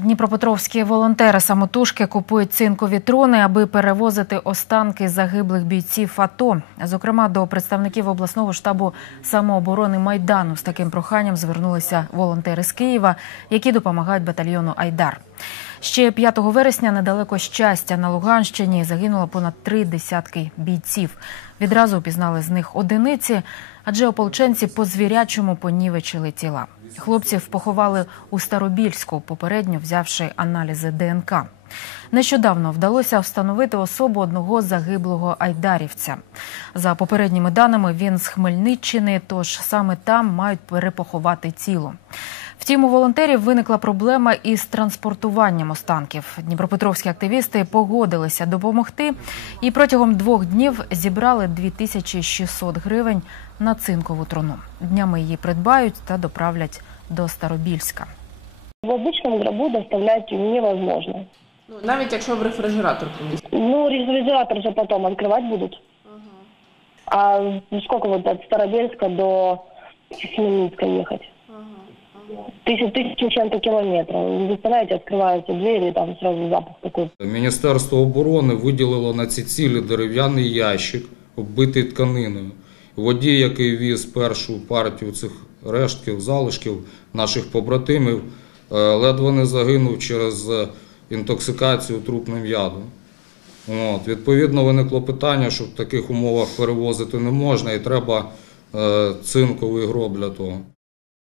Дніпропетровські волонтери самотужки купують цинкові трони, аби перевозити останки загиблих бійців АТО. Зокрема, до представників обласного штабу самооборони Майдану з таким проханням звернулися волонтери з Києва, які допомагають батальйону Айдар. Ще 5 вересня недалеко щастя на Луганщині загинуло понад три десятки бійців. Відразу впізнали з них одиниці, адже ополченці по звірячому понівечили тіла. Хлопців поховали у Старобільську, попередньо взявши аналізи ДНК. Нещодавно вдалося встановити особу одного загиблого айдарівця. За попередніми даними, він з Хмельниччини, тож саме там мають перепоховати тіло. Втім, у волонтерів виникла проблема із транспортуванням останків. Дніпропетровські активісти погодилися допомогти і протягом двох днів зібрали 2600 гривень на цинкову труну. Днями її придбають та доправлять до Старобільська. В обычном гробу доставлять невозможно. Ну, навіть якщо в рефрижератор помістити. Ну, рефрижератор же потом открывать будут. А сколько вот от Старобельска до Хмельницка ехать? Тысяч, тысячу чем-то километров. Вы представляете, открываются двери, и там сразу запах такой. Міністерство оборони виділило на ці цілі дерев'яний ящик, оббитий тканиною. Водій, який віз першу партію цих рештків, залишків наших побратимів, е, ледве не загинув через е, інтоксикацію трупним ядом. От, відповідно, виникло питання, що в таких умовах перевозити не можна і треба е, цинковий гроб для того.